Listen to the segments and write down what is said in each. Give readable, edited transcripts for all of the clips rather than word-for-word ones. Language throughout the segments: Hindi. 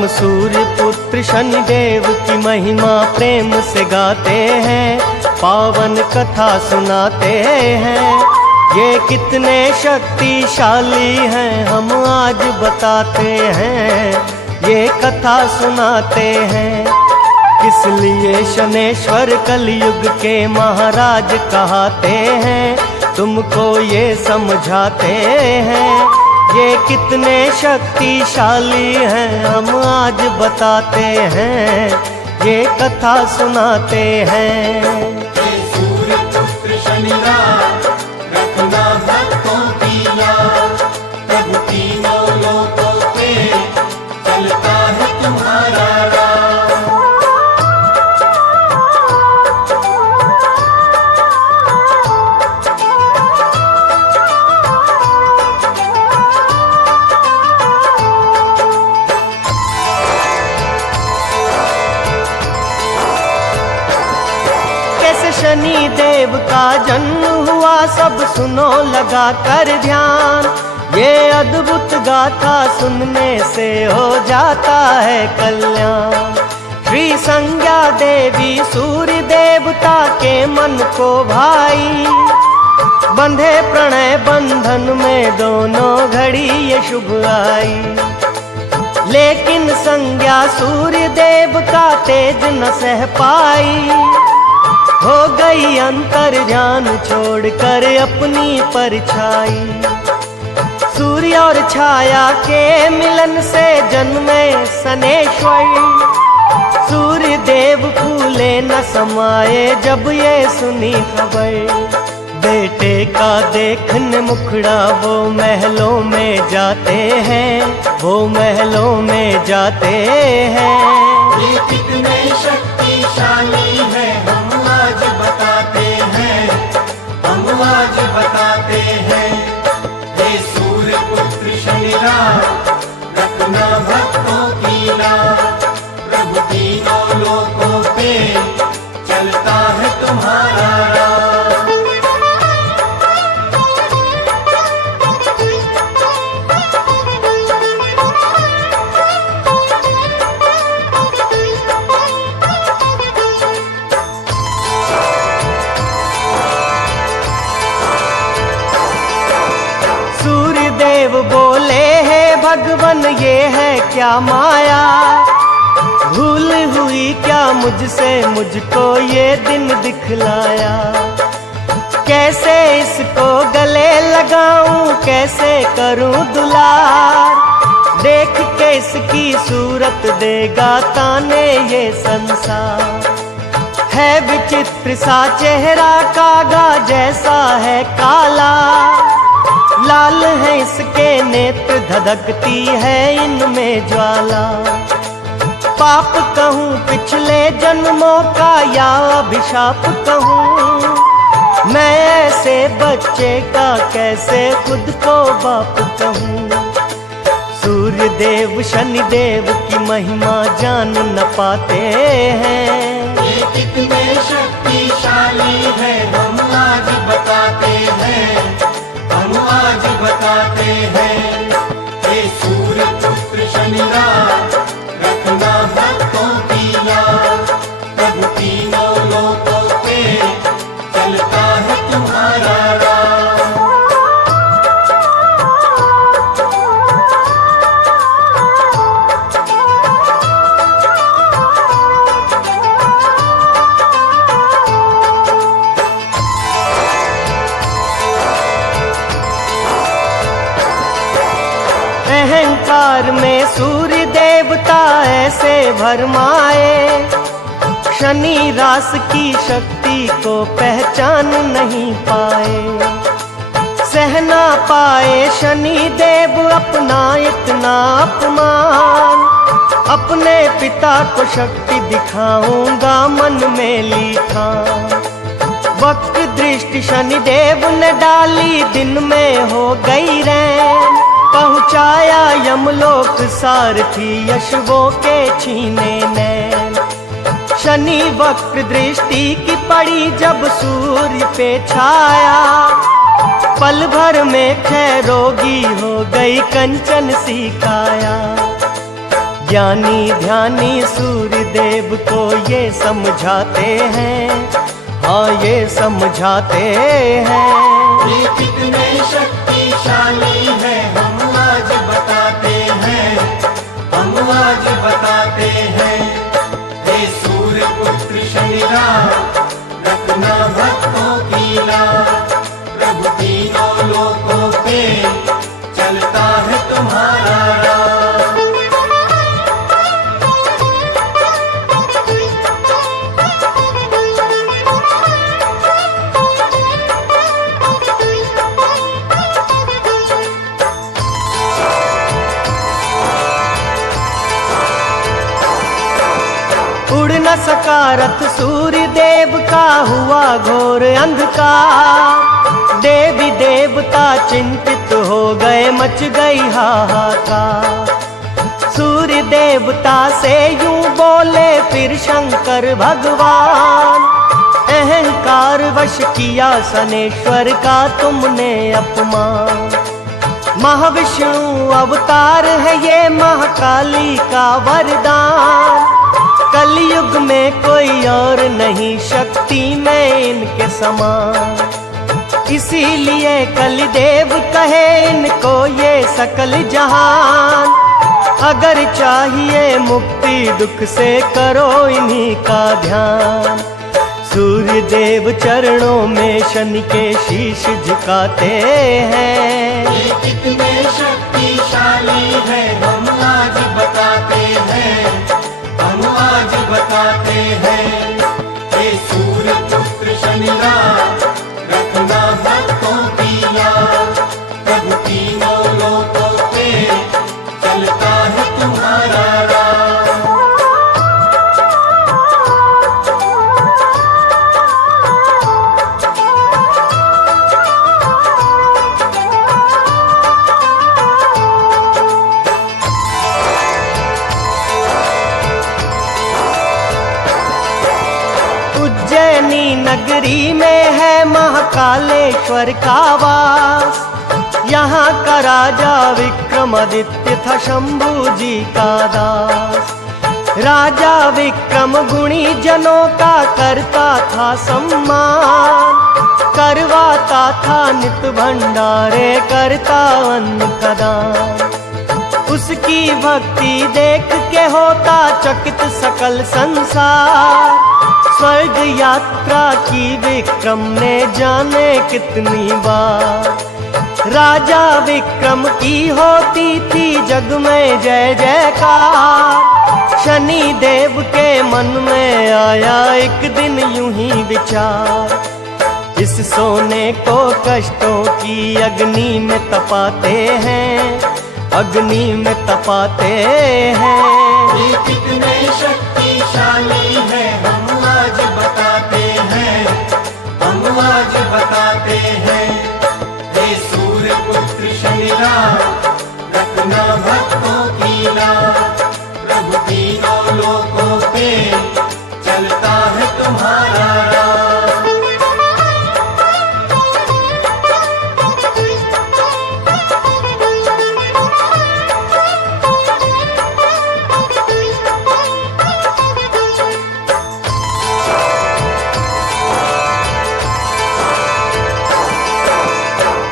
हम सूर्य पुत्र शनिदेव की महिमा प्रेम से गाते हैं, पावन कथा सुनाते हैं। ये कितने शक्तिशाली हैं हम आज बताते हैं, ये कथा सुनाते हैं। किस लिए शनेश्वर कलयुग के महाराज कहते हैं, तुमको ये समझाते हैं। ये कितने शक्तिशाली हैं हम आज बताते हैं, ये कथा सुनाते हैं। सूर्य पुत्र शनिराज रखना भक्तों की याद, प्रभु तीनों लोकों पे चलता है तुम्हारा राज। शनि देव का जन्म हुआ सब सुनो लगा कर ध्यान, ये अद्भुत गाथा सुनने से हो जाता है कल्याण। श्री संज्ञा देवी सूर्य देवता के मन को भाई, बंधे प्रणय बंधन में दोनों घड़ी ये शुभ आई। लेकिन संज्ञा सूर्य देव का तेज न सह पाई, हो गई अंतर ध्यान छोड़कर अपनी परछाई। सूर्य और छाया के मिलन से जन्मे शनेश्वर, सूर्य देव फूले न समाये जब ये सुनी खबर। बेटे का देखने मुखड़ा वो महलों में जाते हैं, वो महलों में जाते हैं। ये कितने शक्तिशाली है हम आज बताते हैं, हम आज बताते हैं। हे सूर्य पुत्र शनिराज रखना भक्तों की लाज, प्रभु तीनों लोकों पे चलता है तुम्हारा राज। देव बोले है भगवन ये है क्या माया, भूल हुई क्या मुझसे मुझको ये दिन दिखलाया। कैसे इसको गले लगाऊं कैसे करूं दुलार, देख के इसकी सूरत देगा ताने ये संसार। है विचित्र सा चेहरा कागा जैसा है काला, लाल है इसके नेत्र धधकती है इनमें ज्वाला। पाप कहूँ पिछले जन्मों का या अभिशाप कहूँ, मैं ऐसे बच्चे का कैसे खुद को बाप कहूँ। सूर्य देव शनि देव की महिमा जान न पाते हैं, ये कितने शक्तिशाली है हम आज बताते हैं, हम आज बताते हैं। हे सूर्य पुत्र शनिराज रखना भक्तों की याद, प्रभु तीनों लोकों पे चलता है तुम्हारा राज। अहंकार में सूर्य देवता ऐसे भरमाए, शनि रास की शक्ति को पहचान नहीं पाए। सहना पाए शनि देव अपना इतना अपमान, अपने पिता को शक्ति दिखाऊंगा मन में ली ठान। वक्त दृष्टि शनि देव ने डाली दिन में हो गई रैन, पहुँचाया यमलोक सारथी यशवो के छीने नैन। शनि वक्र दृष्टि की पड़ी जब सूर्य पे छाया, पल भर में क्षय रोगी हो गई कंचन सी काया। ज्ञानी ध्यानी सूर्य देव को ये समझाते हैं, हाँ ये समझाते हैं। ये कितने शक्तिशाली है हम आज बताते हैं, हम आज बताते हैं। हे सूर्य पुत्र शनिराज रखना भक्तों की लाज, प्रभु तीनों लोकों पे चलता है तुम्हारा राज। उड़ न सका रथ सूर्य देव का, हुआ घोर अंधकार। देवी देवता चिंतित हो गए, मच गई हाहाकार। सूर्य देवता से यूं बोले फिर शंकर भगवान, अहंकार वश किया शनेश्वर का तुमने अपमान। महाविष्णु अवतार है ये महाकाली का वरदान, कलयुग में कोई और नहीं शक्ति में इनके समान। इसीलिए कलिदेव कहे इनको ये सकल जहान, अगर चाहिए मुक्ति दुख से करो इन्हीं का ध्यान। सूर्य देव चरणों में शनि के शीश झुकाते हैं। ये कितने शक्तिशाली है हम आज बताते हैं, हम आज बताते हैं। हे सूर्य पुत्र शनिराज रखना भक्तों की लाज, प्रभु तीनों लोकों पे चलता है तुम्हारा राज। उज्जैनी नगरी में है महाकालेश्वर का वास, यहाँ का राजा विक्रमादित्य था शंभू जी का दास। राजा विक्रम गुणी जनों का करता था सम्मान, करवाता था नित भंडारे करता अन्न का दान। उसकी भक्ति देख के होता चकित सकल संसार, स्वर्ग यात्रा की विक्रम ने जाने कितनी बार। राजा विक्रम की होती थी जग में जय जयकार, शनि देव के मन में आया एक दिन यूं ही विचार। इस सोने को कष्टों की अग्नि में तपाते हैं, अग्नि में तपाते हैं। ये कितने शक्तिशाली है हम आज बताते हैं, हम आज बताते हैं। हे सूर्य पुत्र शनिराज रखना भक्तों की लाज, प्रभु तीनों लोकों पे चलता है तुम्हारा राज।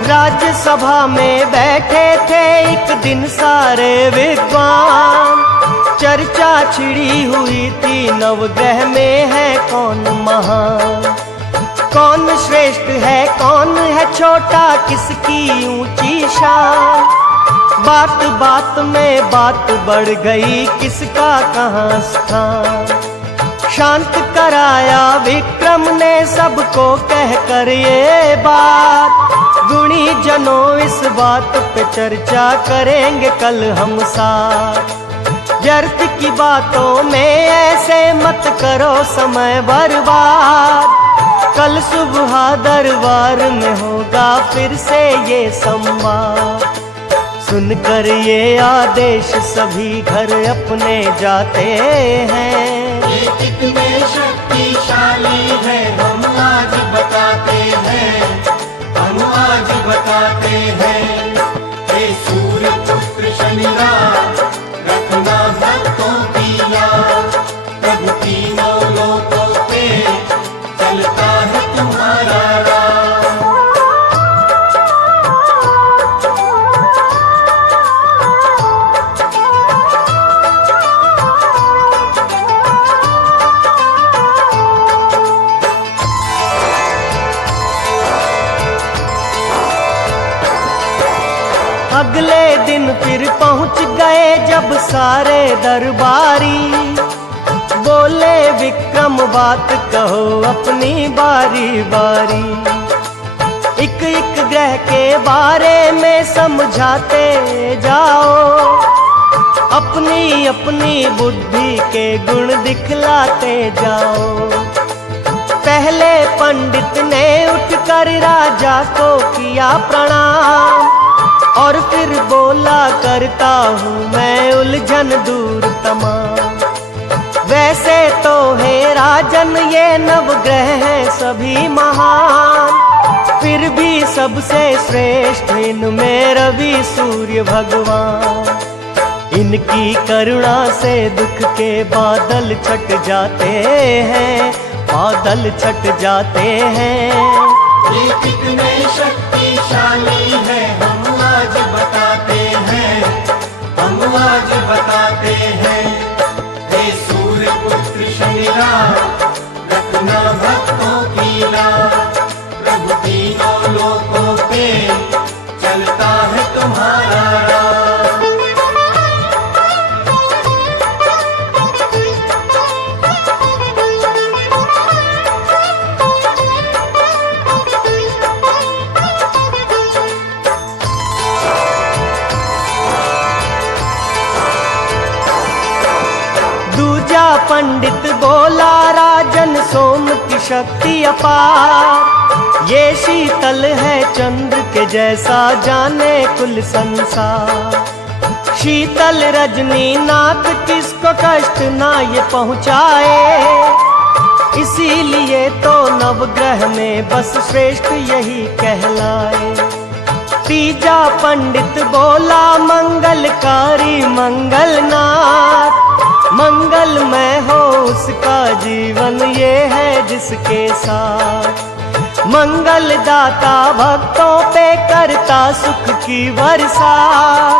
राज्यसभा में बैठे थे एक दिन सारे विद्वान, चर्चा छिड़ी हुई थी नवग्रह में है कौन महान। कौन श्रेष्ठ है कौन है छोटा, किसकी ऊंची शान। बात बात में बात बढ़ गई, किसका कहाँ स्थान। शांत कराया विक्रम ने सबको कहकर ये बात, गुणी जनों इस बात पे चर्चा करेंगे कल हम साथ। व्यर्थ की बातों में ऐसे मत करो समय बर्बाद, कल सुबह दरबार में होगा फिर से ये संवाद। सुनकर ये आदेश सभी घर अपने जाते हैं। ये कितने शक्तिशाली है हम आज बताते हैं, हम आज बताते हैं। हे सूर्य पुत्र शनिराज रखना भक्त दिन फिर पहुंच गए जब सारे दरबारी। बोले विक्रम बात कहो अपनी बारी बारी। एक एक ग्रह के बारे में समझाते जाओ, अपनी अपनी बुद्धि के गुण दिखलाते जाओ। पहले पंडित ने उठकर राजा को किया प्रणाम, और फिर बोला करता हूँ मैं उलझन दूर तमाम। वैसे तो है राजन ये नवग्रह हैं सभी महान, फिर भी सबसे श्रेष्ठ इनमें रवि सूर्य भगवान। इनकी करुणा से दुख के बादल छट जाते हैं, बादल छट जाते हैं। ये कितने शक्तिशाली है हम आज बताते हैं, हम आज बताते हैं। हे सूर्य पुत्र शनिराज, रखना भक्तों की लाज। प्रभु तीनों लोकों पे चलता है तुम्हारा राज। दूजा पंडित बोला राजन सोम की शक्ति अपार। ये शीतल है चंद्र के जैसा जाने कुल संसार। शीतल रजनी नाथ किसको कष्ट ना ये पहुँचाए, इसीलिए तो नवग्रह में बस श्रेष्ठ यही कहलाए। तीजा पंडित बोला मंगलकारी मंगलनाथ। मंगलमय हो उसका जीवन ये है जिसके साथ। मंगलदाता भक्तों पे करता सुख की बरसात,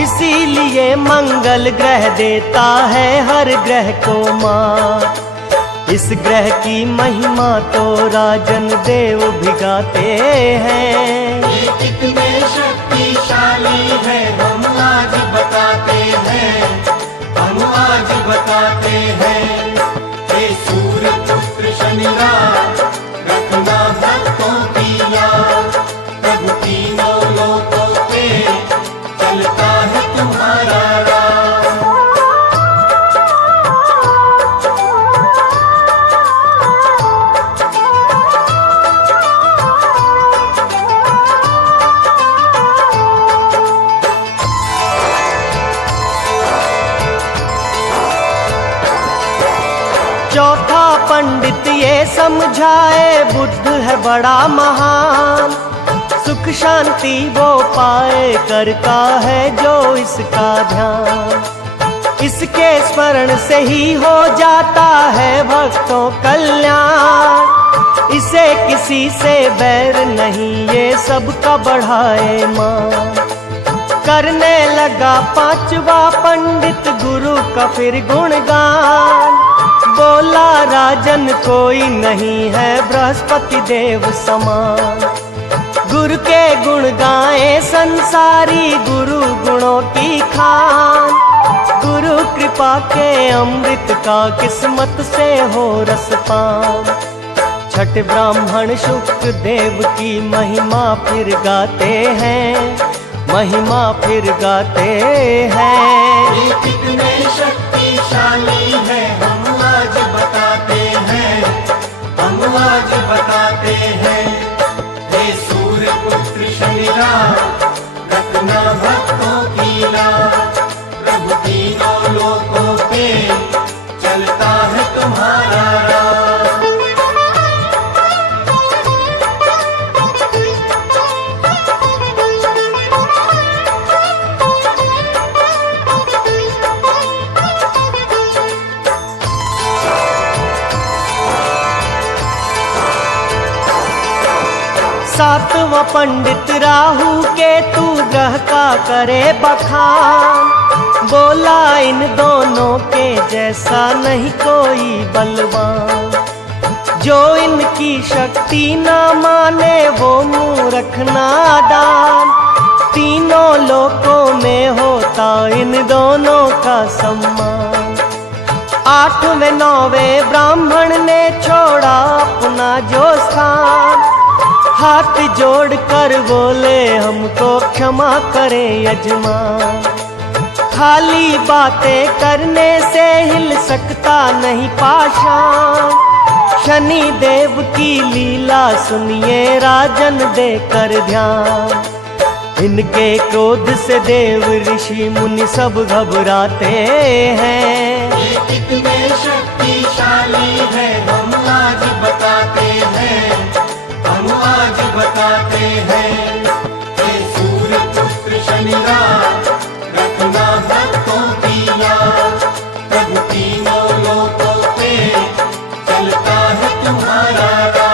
इसीलिए मंगल ग्रह देता है हर ग्रह को मात। इस ग्रह की महिमा तो राजन देव भी गाते हैं। ये कितने शक्तिशाली है हम आज बताते हैं, हम आज बताते हैं। हे सूर्य पुत्र शनिराज, रखना भक्तों की लाज। प्रभु तीनों लोकों पे चलता है तुम्हारा राज। चौथा पंडित ये समझाए बुद्ध है बड़ा महान। सुख शांति वो पाए करता है जो इसका ध्यान। इसके स्मरण से ही हो जाता है भक्तों कल्याण। इसे किसी से बैर नहीं ये सबका बढ़ाए मान। करने लगा पांचवा पंडित गुरु का फिर गुणगान। बोला राजन कोई नहीं है बृहस्पति देव समान। गुरु के गुण गाए संसारी गुरु गुणों की खान। गुरु कृपा के अमृत का किस्मत से हो रसपान। छठ ब्राह्मण शुक्र देव की महिमा फिर गाते हैं, महिमा फिर गाते हैं। ये कितने शक्तिशाली है हम आज बताते हैं, हम आज बताते हैं। हे सूर्य पुत्र शनिराज, रखना भक्तों की लाज। प्रभु तीनों लोकों पे चलता है तुम्हारा राज। सातवां पंडित राहु केतु ग्रह का करे बखान। बोला इन दोनों के जैसा नहीं कोई बलवान। जो इनकी शक्ति ना माने वो मूर्ख नादान। तीनों लोकों में होता इन दोनों का सम्मान। 8वें 9वें ब्राह्मण ने छोड़ा अपना जो स्थान, हाथ जोड़ कर बोले हमको क्षमा करें यजमान। खाली बातें करने से हिल सकता नहीं पाषाण, शनि देव की लीला सुनिए राजन देकर ध्यान। इनके क्रोध से देव ऋषि मुनि सब घबराते हैं। ये कितने शक्तिशाली है हम आज बताते हैं, हम आज बताते हैं। ये सूर्य पुत्र शनि राज रखना भक्तों की याद, प्रभु तीनों लोकों पे चलता है तुम्हारा राज।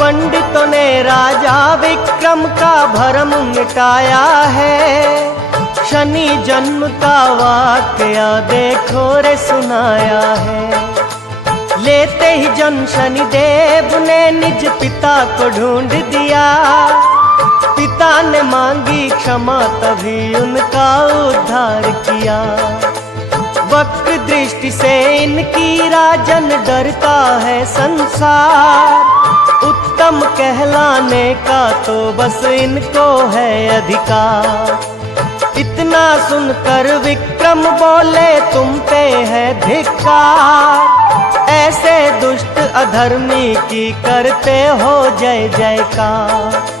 पंडितों ने राजा विक्रम का भरम मिटाया है, शनि जन्म का वाकया देखो रे सुनाया है। लेते ही जन शनि देव ने निज पिता को ढूंढ दिया, पिता ने मांगी क्षमा तभी उनका उद्धार किया। वक्र दृष्टि से इनकी राजन डरता है संसार, उत्तम कहलाने का तो बस इनको है अधिकार। इतना सुनकर विक्रम बोले तुम पे है धिक्कार, ऐसे दुष्ट अधर्मी की करते हो जय जयकार।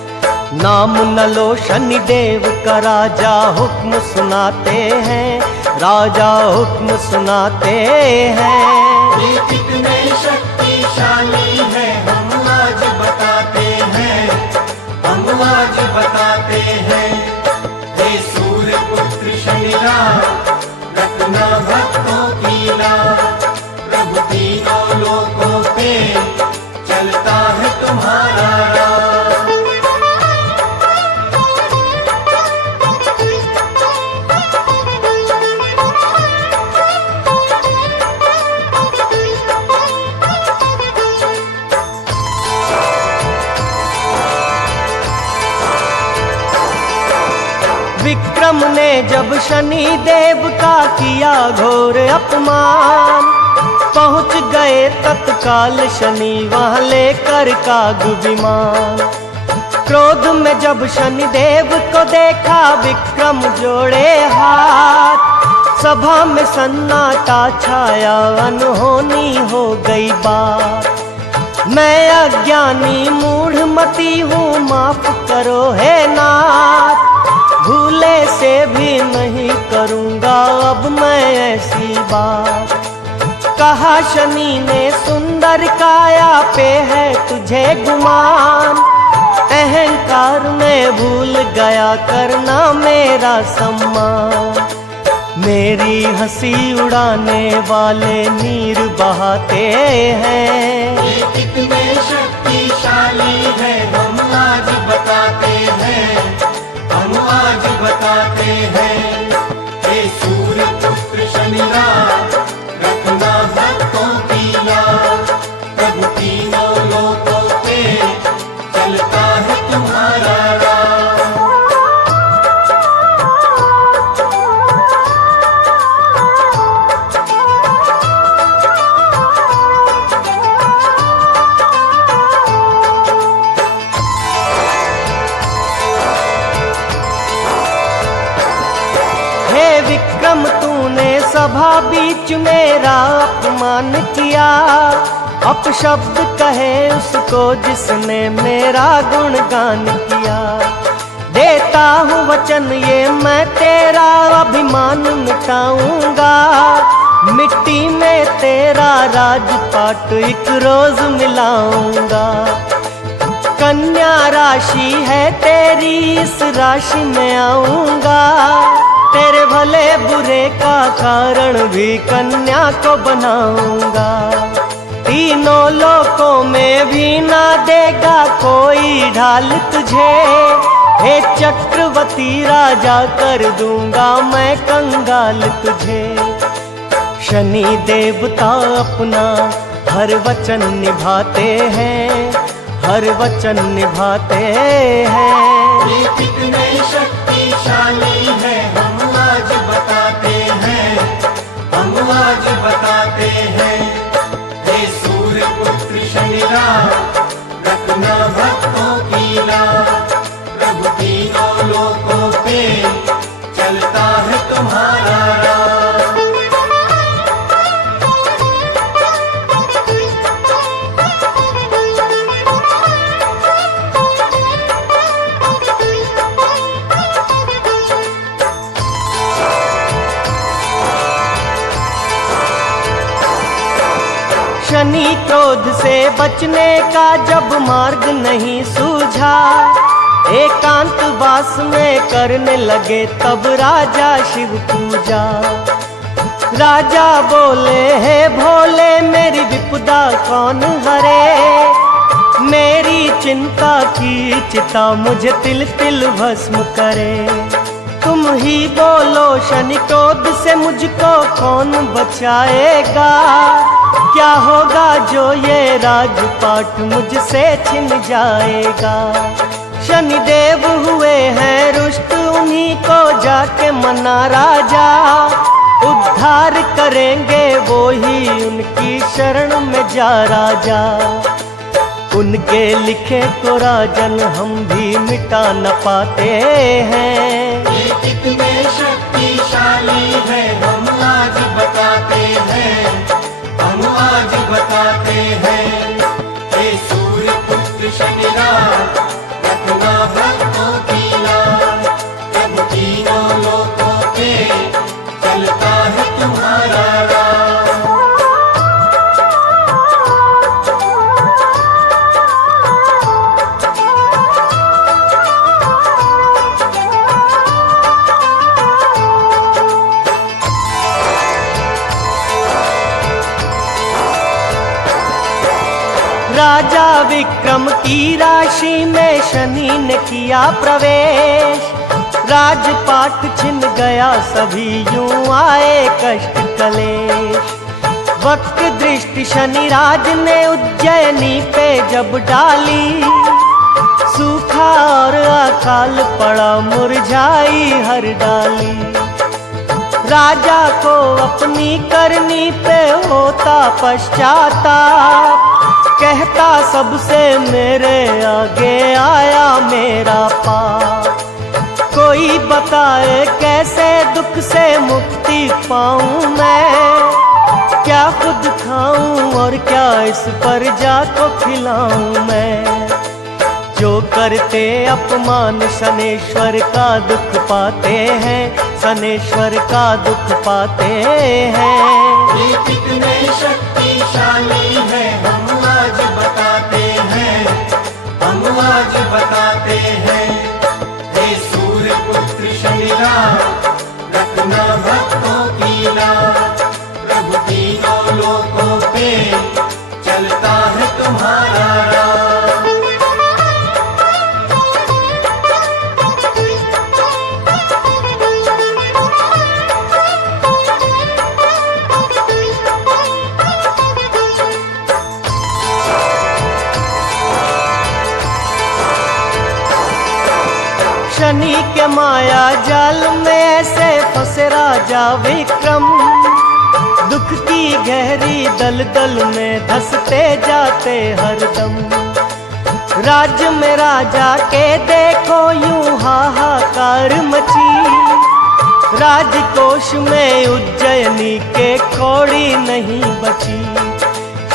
नाम न लो शनि देव का राजा हुक्म सुनाते हैं, राजा हुक्म सुनाते हैं। ये कितने शक्तिशाली है हम आज बताते हैं, हम आज बताते हैं। हे सूर्य पुत्र शनि राज रखना भक्तों की लाज, प्रभु तीनों लोकों पे चलता है तुम्हारा राज। विक्रम ने जब शनि देव का किया घोर अपमान, पहुंच गए तत्काल शनि वहां लेकर काग विमान। क्रोध में जब शनि देव को देखा विक्रम जोड़े हाथ, सभा में सन्नाटा छाया अनहोनी हो गई बात। मैं अज्ञानी मूढ़मती हूँ माफ करो हे नाथ, भूले से भी नहीं करूँगा अब मैं ऐसी बात। कहा शनि ने सुंदर काया पे है तुझे गुमान, अहंकार में भूल गया करना मेरा सम्मान। मेरी हंसी उड़ाने वाले नीर बहाते हैं। ये कितने शक्तिशाली है हम आज बताते हैं, हम आज बताते हैं। हे सूर्य पुत्र शनि राज रखना भक्तों की लाज, प्रभु तीनों लोकों पे चलता है तुम्हारा राज। विक्रम तूने सभा बीच मेरा अपमान किया, अपशब्द कहे उसको जिसने मेरा गुणगान किया। देता हूँ वचन ये मैं तेरा अभिमान मिटाऊंगा, मिट्टी में तेरा राजपाट एक रोज मिलाऊंगा। कन्या राशि है तेरी इस राशि में आऊंगा, तेरे भले बुरे का कारण भी कन्या को बनाऊंगा। तीनों लोकों में भी ना देगा कोई ढाल तुझे। हे चक्रवर्ती राजा कर दूंगा मैं कंगाल तुझे। शनि देवता अपना हर वचन निभाते हैं, हर वचन निभाते हैं। ये कितने शक्तिशाली है हम आज बताते हैं, हम आज बताते हैं। हे सूर्य पुत्र शनिराज रखना भक्तों की लाज, प्रभु तीनों लोकों पे चलता है तुम्हारा राज। शनि क्रोध से बचने का जब मार्ग नहीं सूझा, एकांत वास में करने लगे तब राजा शिव पूजा। राजा बोले हे भोले मेरी विपदा कौन हरे, मेरी चिंता की चिता मुझे तिल तिल भस्म करे। तुम ही बोलो शनि क्रोध से मुझको कौन बचाएगा, क्या होगा जो ये राजपाट मुझसे छिन जाएगा। शनिदेव हुए हैं रुष्ट उन्हीं को जाके मना राजा, उद्धार करेंगे वो ही उनकी शरण में जा राजा। उनके लिखे को राजन हम भी मिटा न पाते हैं। ये कितने शक्तिशाली है हम आज बताते हैं, हम आज बताते हैं। हे सूर्य पुत्र शनिराज रखना भक्तों की लाज, प्रभु तीनों लोकों पे चलता है तुम्हारा राज। राजा विक्रम की राशि में शनि ने किया प्रवेश, राजपाट छिन गया सभी यूं आए कष्ट कलेश। वक्र दृष्टि शनि राज ने उज्जैनी पे जब डाली, सूखा और अकाल पड़ा मुरझाई हर डाली। राजा को अपनी करनी पे होता पश्चाताप, कहता सबसे मेरे आगे आया मेरा पाप। कोई बताए कैसे दुख से मुक्ति पाऊं मैं, क्या खुद खाऊं और क्या इस प्रजा को खिलाऊं मैं। जो करते अपमान शनेश्वर का दुख पाते हैं, शनेश्वर का दुख पाते हैं। ये कितने शक्तिशाली है हम आज बताते हैं, हम आज बताते हैं। हे सूर्य पुत्र शनिराज रखना भक्तों की लाज, प्रभु तीनों लोकों पे चलता है तुम्हारा राज। शनि के माया जाल में ऐसे फंसे राजा विक्रम, दुख की गहरी दलदल में धंसते जाते हरदम। राज्य में राजा के देखो यूं हाहाकार मची, राजकोष में उज्जैनी के कौड़ी नहीं बची।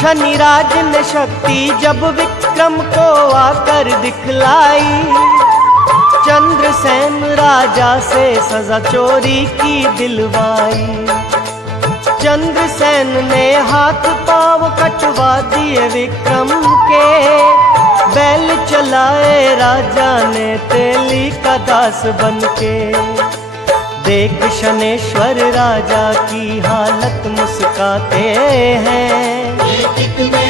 शनि राज ने शक्ति जब विक्रम को आकर दिखलाई, चंद्रसेन राजा से सजा चोरी की दिलवाई। चंद्रसेन ने हाथ पांव कटवा दिए विक्रम के, बैल चलाए राजा ने तेली का दास बनके। देख शनेश्वर राजा की हालत मुस्काते हैं। ये कितने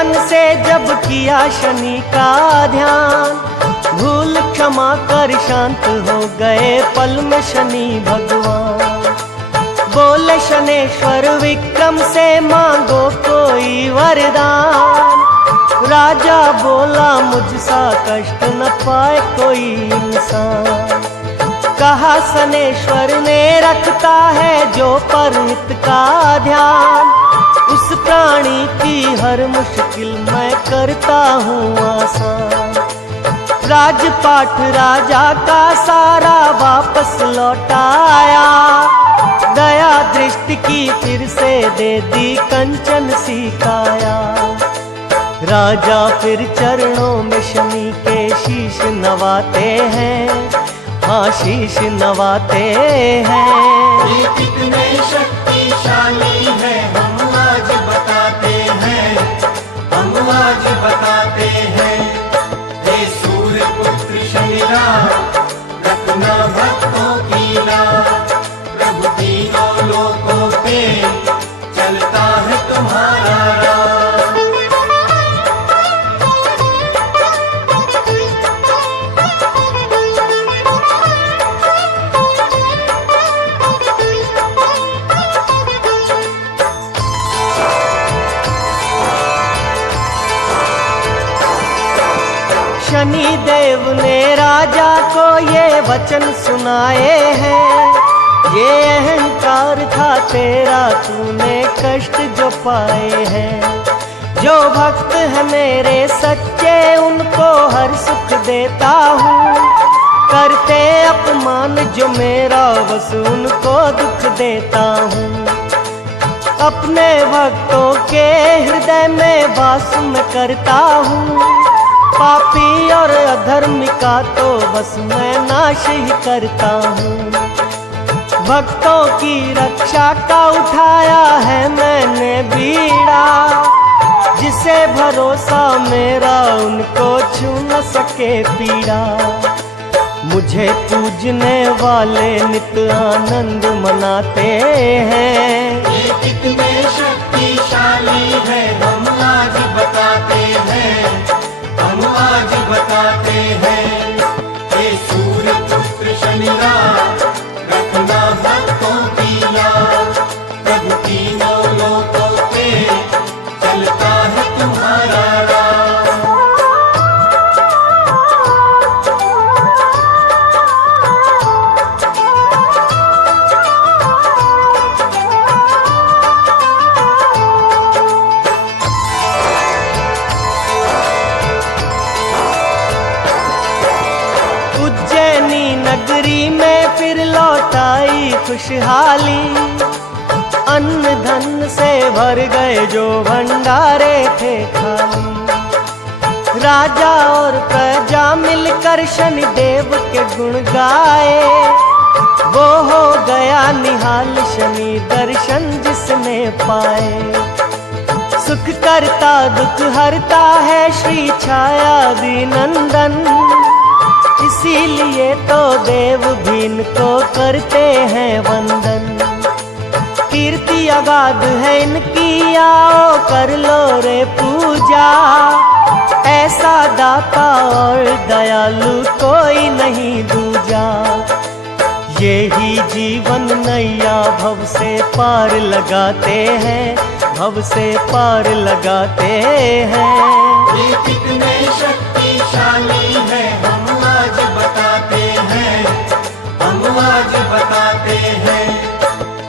मन से जब किया शनि का ध्यान, भूल क्षमा कर शांत हो गए पल में शनि भगवान। बोले शनेश्वर विक्रम से मांगो कोई वरदान, राजा बोला मुझसा कष्ट न पाए कोई इंसान। कहा शनेश्वर ने रखता है जो परहित का ध्यान, उस प्राणी की हर मुश्किल मैं करता हूँ आसान। राजपाट राजा का सारा वापस लौटाया, दया दृष्टि की फिर से दे दी कंचन सी काया। राजा फिर चरणों में शनि के शीश नवाते हैं, हाँ शीश नवाते हैं। ये कितने शक्तिशाली है हम आज बताते हैं, हम आज बताते हैं। हे सूर्य पुत्र शनिराज रखना भक्तों की लाज, प्रभु तीनों लोकों पे चलता है तुम्हारा राज। शनि देव ने राजा को ये वचन सुनाए हैं, ये अहंकार था तेरा तूने कष्ट जो पाए हैं। जो भक्त है मेरे सच्चे उनको हर सुख देता हूँ, करते अपमान जो मेरा बस उनको दुख देता हूँ। अपने भक्तों के हृदय में वास में करता हूँ, पापी और अधर्मी का तो बस मैं नाश ही करता हूँ। भक्तों की रक्षा का उठाया है मैंने बीड़ा, जिसे भरोसा मेरा उनको छू न सके पीड़ा। मुझे पूजने वाले नित आनंद मनाते हैं। ये कितने शक्तिशाली है हम आज बताते हैं, हम आज बताते हैं। हे सूर्य पुत्र शनिराज रखना भक्तों की लाज, प्रभु तीनों लोकों पे चलता है तुम्हारा राज। नगरी में फिर लौटाई खुशहाली, अन्न धन से भर गए जो भंडारे थे खाली। राजा और प्रजा मिलकर शनि देव के गुण गाए, वो हो गया निहाल शनि दर्शन जिसने पाए। सुख करता दुख हरता है श्री छायादि नंदन, इसीलिए तो देव भी इनको करते हैं वंदन। कीर्ति अगाध है इनकी आओ कर लो रे पूजा, ऐसा दाता और दयालु कोई नहीं दूजा। यही जीवन नैया भव से पार लगाते हैं, भव से पार लगाते हैं। ये कितने शक्तिशाली है हम आज बताते हैं, हम आज बताते हैं।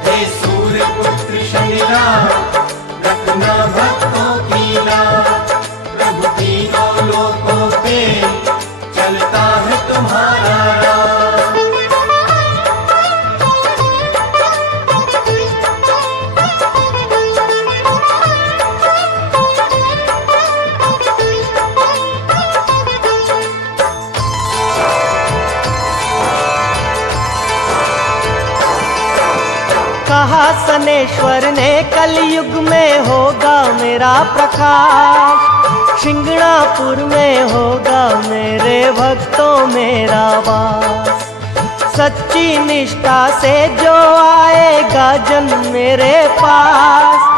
हे सूर्य पुत्र शनिराज रखना भक्तों की लाज, प्रभु तीनों लोकों पे चलता है तुम्हारा राज। कहा शनेश्वर ने कलयुग में होगा मेरा प्रकाश, शिंगणापुर में होगा मेरे भक्तों मेरा वास। सच्ची निष्ठा से जो आएगा जन मेरे पास,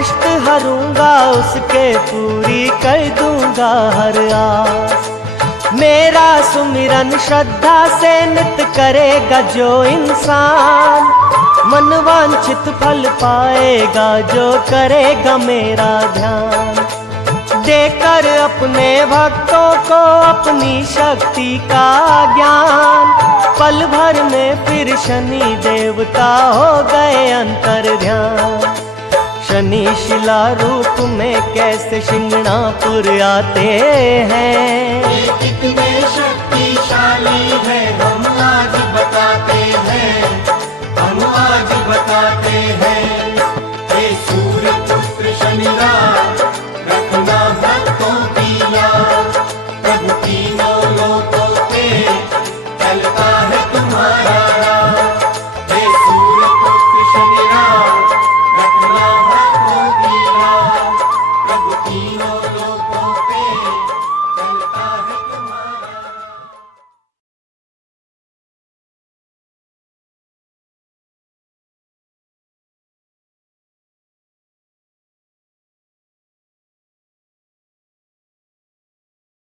कष्ट हरूंगा उसके, पूरी कर दूंगा हर आस। मेरा सुमिरन श्रद्धा से नित करेगा जो इंसान, मन वांछित फल पाएगा जो करेगा मेरा ध्यान। देकर अपने भक्तों को अपनी शक्ति का ज्ञान, पल भर में फिर शनि देवता हो गए अंतर ध्यान। शनि शिला रूप में कैसे शिंगणापुर आते हैं, ये कितने शक्तिशाली है हम आज बताते हैं, हम आज बताते हैं।